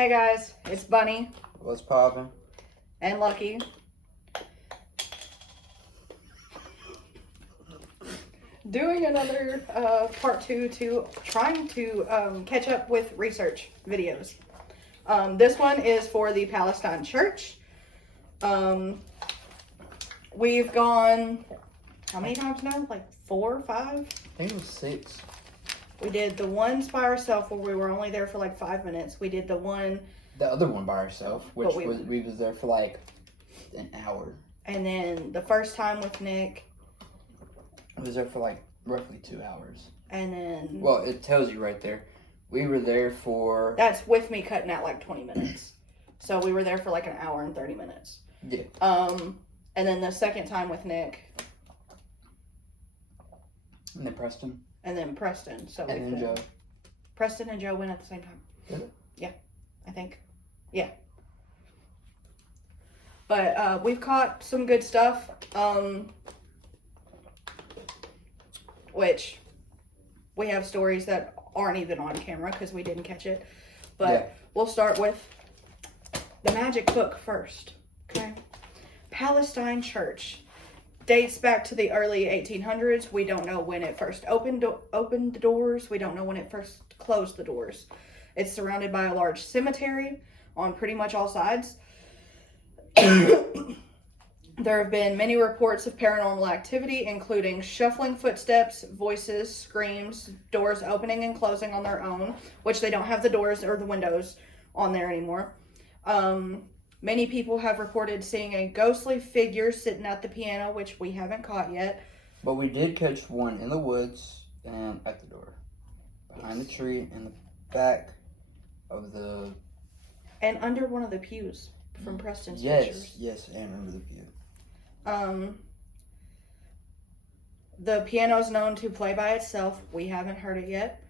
Hey guys, it's Bunny What's poppin'? and Lucky. Doing another part 2 to trying to catch up with research videos. This one is for the Palestine church. We've gone, how many times now? Like 4 or 5? I think it was 6. We did the ones by ourselves where we were only there for like 5 minutes. We did the other one by ourselves, which we was there for like an hour. And then the first time with Nick. I was there for like roughly 2 hours. And then... Well, it tells you right there. We were there for... That's with me cutting out like 20 minutes. So we were there for like an hour and 30 minutes. Yeah. And then the second time with Nick. And then Preston. And then Preston. So and then Joe. Preston and Joe went at the same time. Did it? Yeah, I think. Yeah. But we've caught some good stuff. Which we have stories that aren't even on camera because we didn't catch it. But yeah. We'll start with the magic book first. Okay. Palestine Church. Dates back to the early 1800s. We don't know when it first opened the doors. We don't know when it first closed the doors. It's surrounded by a large cemetery on pretty much all sides. There have been many reports of paranormal activity, including shuffling footsteps, voices, screams, doors opening and closing on their own, which they don't have the doors or the windows on there anymore. Many people have reported seeing a ghostly figure sitting at the piano, which we haven't caught yet. But we did catch one in the woods and at the door. Behind the tree in the back of the... And under one of the pews from Preston's pictures. Yes, and under the pew. The piano is known to play by itself. We haven't heard it yet.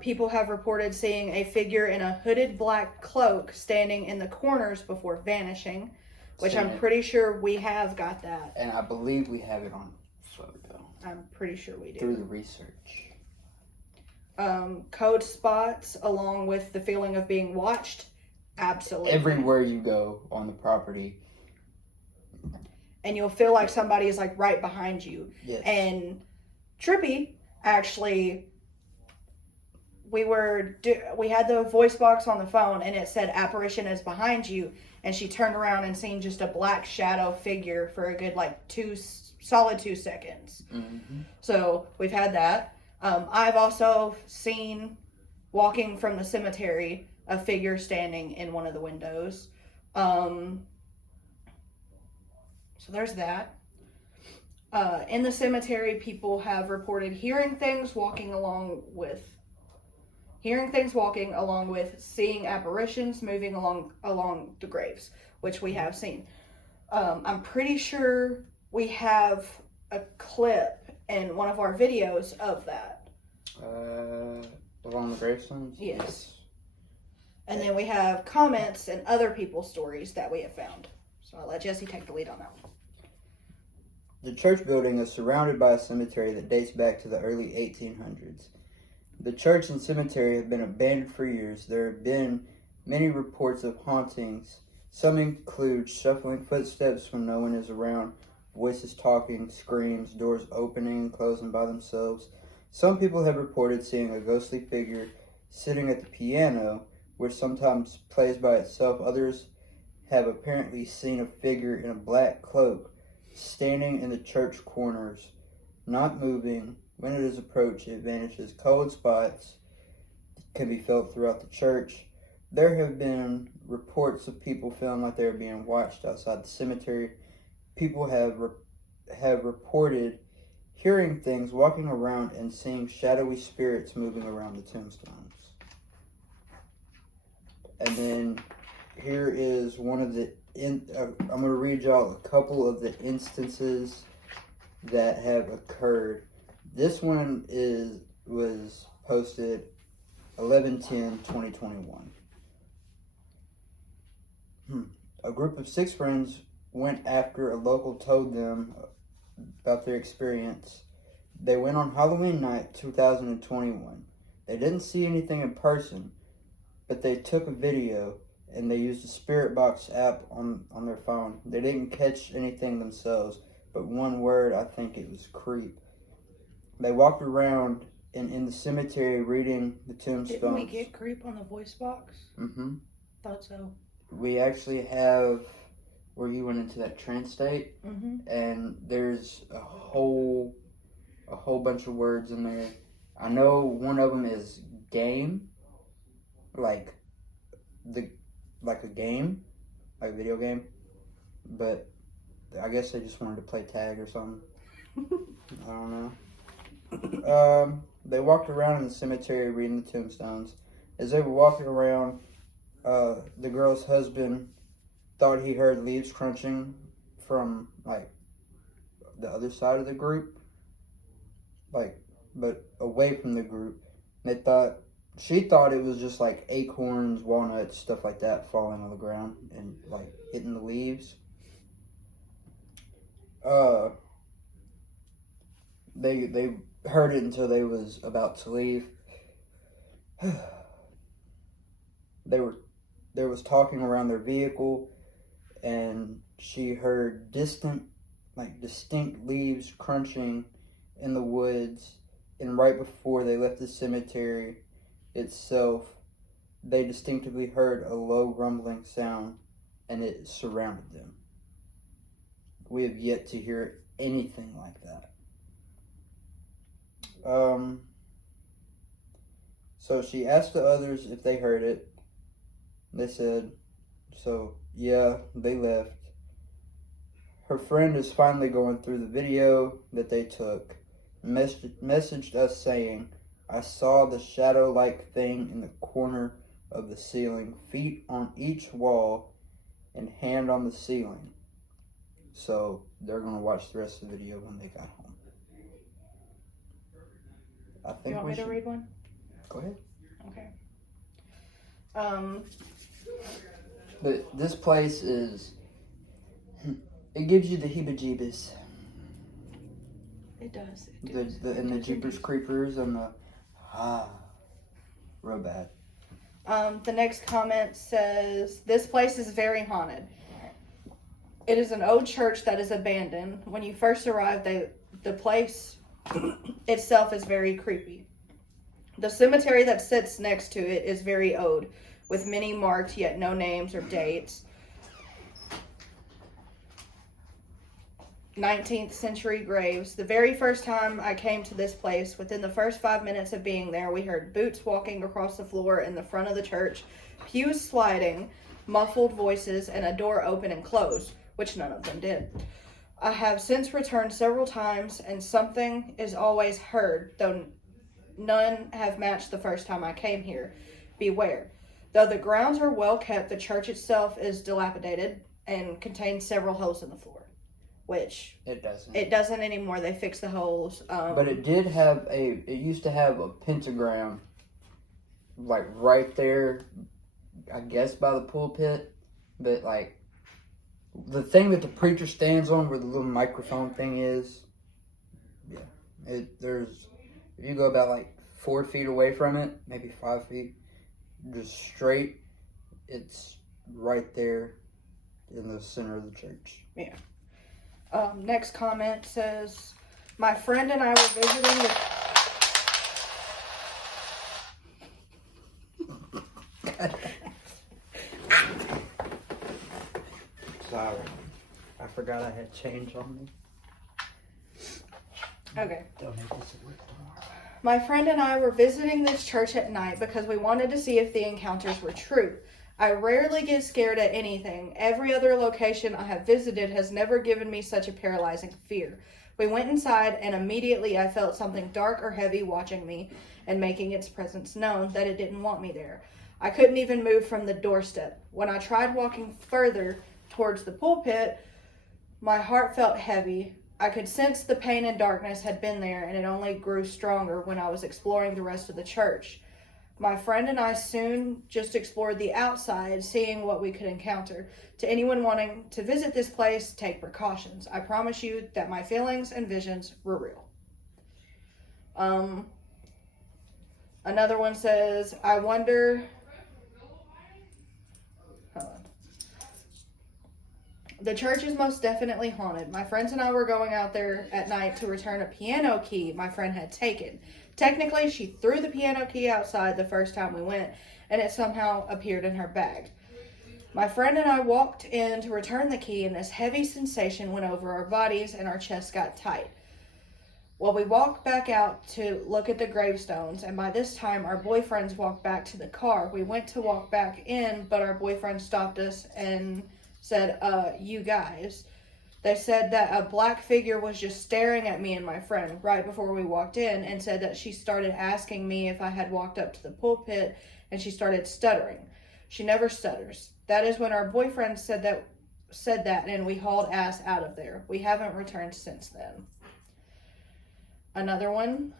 People have reported seeing a figure in a hooded black cloak standing in the corners before vanishing, which I'm pretty sure we have got that. And I believe we have it on photo. I'm pretty sure we do. Through the research. Code spots along with the feeling of being watched. Absolutely. Everywhere you go on the property. And you'll feel like somebody is like right behind you. Yes. And Trippy actually... We had the voice box on the phone and it said apparition is behind you, and she turned around and seen just a black shadow figure for a good like solid 2 seconds. Mm-hmm. So we've had that. I've also seen walking from the cemetery a figure standing in one of the windows. So there's that. In the cemetery, people have reported hearing things walking along with seeing apparitions moving along the graves, which we have seen. I'm pretty sure we have a clip in one of our videos of that. Along the gravestones? Yes. And then we have comments and other people's stories that we have found. So I'll let Jesse take the lead on that one. The church building is surrounded by a cemetery that dates back to the early 1800s. The church and cemetery have been abandoned for years. There have been many reports of hauntings. Some include shuffling footsteps when no one is around, voices talking, screams, doors opening and closing by themselves. Some people have reported seeing a ghostly figure sitting at the piano, which sometimes plays by itself. Others have apparently seen a figure in a black cloak standing in the church corners, not moving. When it is approached, it vanishes. Cold spots can be felt throughout the church. There have been reports of people feeling like they are being watched outside the cemetery. People have reported hearing things, walking around, and seeing shadowy spirits moving around the tombstones. And then here is one of the... I'm going to read y'all a couple of the instances that have occurred. This one was posted 11/10/2021. A group of 6 friends went after a local told them about their experience. They went on Halloween night 2021. They didn't see anything in person, but they took a video and they used the Spirit Box app on their phone. They didn't catch anything themselves, but one word, I think it was creep. They walked around in the cemetery reading the tombstones. Didn't we get creep on the voice box? Mm-hmm. Thought so. We actually have where you went into that trance state, and there's a whole bunch of words in there. I know one of them is game, like a game, like a video game, but I guess they just wanted to play tag or something. I don't know. They walked around in the cemetery reading the tombstones. As they were walking around, the girl's husband thought he heard leaves crunching from like the other side of the group, but away from the group. She thought it was just like acorns, walnuts, stuff like that falling on the ground and like hitting the leaves. They heard it until they was about to leave. They was talking around their vehicle, and she heard distinct leaves crunching in the woods. And right before they left the cemetery itself, they distinctively heard a low rumbling sound, and it surrounded them. We have yet to hear anything like that. So she asked the others if they heard it. They said, so yeah, they left. Her friend is finally going through the video that they took, messaged us saying, I saw the shadow-like thing in the corner of the ceiling, feet on each wall, and hand on the ceiling. So they're going to watch the rest of the video when they got home. I think you want me to read one? Go ahead. Okay. But this place is, it gives you the heebie-jeebies. It does. And the Jeepers Creepers and the, real bad. The next comment says, this place is very haunted. It is an old church that is abandoned. When you first arrive, the place itself is very creepy. The cemetery that sits next to it is very old, with many marked yet no names or dates. 19th century graves. The very first time I came to this place, within the first 5 minutes of being there, we heard boots walking across the floor in the front of the church, pews sliding, muffled voices, and a door open and closed, which none of them did. I have since returned several times, and something is always heard, though none have matched the first time I came here. Beware. Though the grounds are well kept, the church itself is dilapidated and contains several holes in the floor. Which it doesn't. It doesn't anymore. They fixed the holes. But it did have it used to have a pentagram, like right there, I guess by the pulpit. But like the thing that the preacher stands on, where the little microphone thing is, yeah. There's if you go about like 4 feet away from it, maybe 5 feet, just straight, it's right there in the center of the church. Yeah. Next comment says, my friend and I were visiting the... Sorry. I forgot I had change on me. Okay. Don't make this work tomorrow. My friend and I were visiting this church at night because we wanted to see if the encounters were true. I rarely get scared at anything. Every other location I have visited has never given me such a paralyzing fear. We went inside, and immediately I felt something dark or heavy watching me and making its presence known that it didn't want me there. I couldn't even move from the doorstep. When I tried walking further towards the pulpit, my heart felt heavy. I could sense the pain and darkness had been there, and it only grew stronger when I was exploring the rest of the church. My friend and I soon just explored the outside, seeing what we could encounter. To anyone wanting to visit this place, take precautions. I promise you that my feelings and visions were real. Another one says, I wonder The church is most definitely haunted. My friends and I were going out there at night to return a piano key my friend had taken. Technically, she threw the piano key outside the first time we went, and it somehow appeared in her bag. My friend and I walked in to return the key, and this heavy sensation went over our bodies, and our chests got tight. Well, we walked back out to look at the gravestones, and by this time, our boyfriends walked back to the car. We went to walk back in, but our boyfriend stopped us and said, you guys. They said that a black figure was just staring at me and my friend right before we walked in, and said that she started asking me if I had walked up to the pulpit, and she started stuttering. She never stutters. That is when our boyfriend said that, and we hauled ass out of there. We haven't returned since then. Another one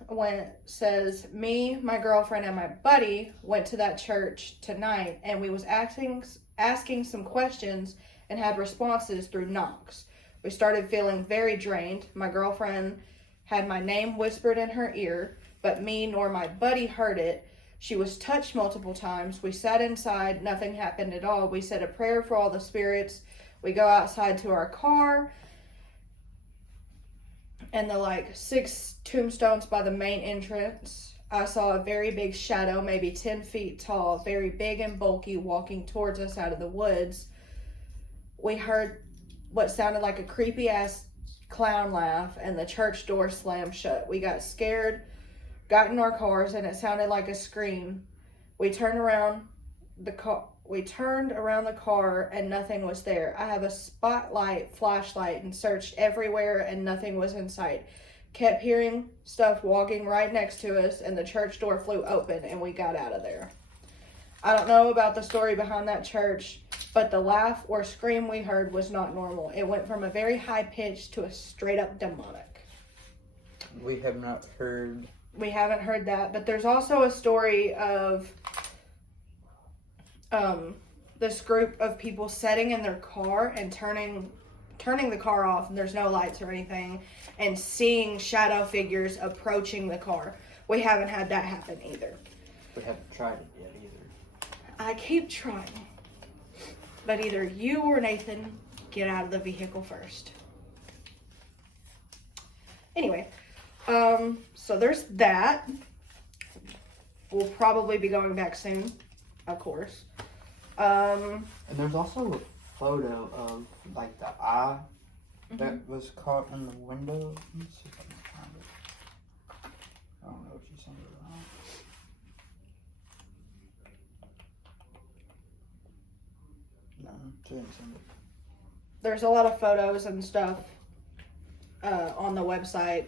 says, me, my girlfriend, and my buddy went to that church tonight, and we was asking some questions and had responses through knocks. We started feeling very drained. My girlfriend had my name whispered in her ear, but me nor my buddy heard it. She was touched multiple times. We sat inside. Nothing happened at all. We said a prayer for all the spirits. We go outside to our car, and the 6 tombstones by the main entrance, I saw a very big shadow, maybe 10 feet tall, very big and bulky, walking towards us out of the woods. We heard what sounded like a creepy ass clown laugh, and the church door slammed shut. We got scared, got in our cars, and it sounded like a scream. We turned around the car and nothing was there. I have a flashlight, and searched everywhere and nothing was in sight. Kept hearing stuff walking right next to us, and the church door flew open and we got out of there. I don't know about the story behind that church, but the laugh or scream we heard was not normal. It went from a very high pitch to a straight up demonic. We haven't heard that, but there's also a story of this group of people sitting in their car and turning the car off, and there's no lights or anything, and seeing shadow figures approaching the car. We haven't had that happen either. We haven't tried it yet either. I keep trying. But either you or Nathan get out of the vehicle first. Anyway, so there's that. We'll probably be going back soon, of course. And there's also a photo of the eye that was caught in the window. Let me see if I can find it. I don't know if you sent it or not. No, she didn't send it. There's a lot of photos and stuff on the website.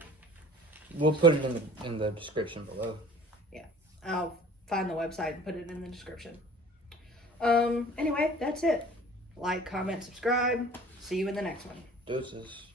We'll put it in the description below. Yeah, I'll find the website and put it in the description. Anyway, that's it. Like, comment, subscribe. See you in the next one. Deuces.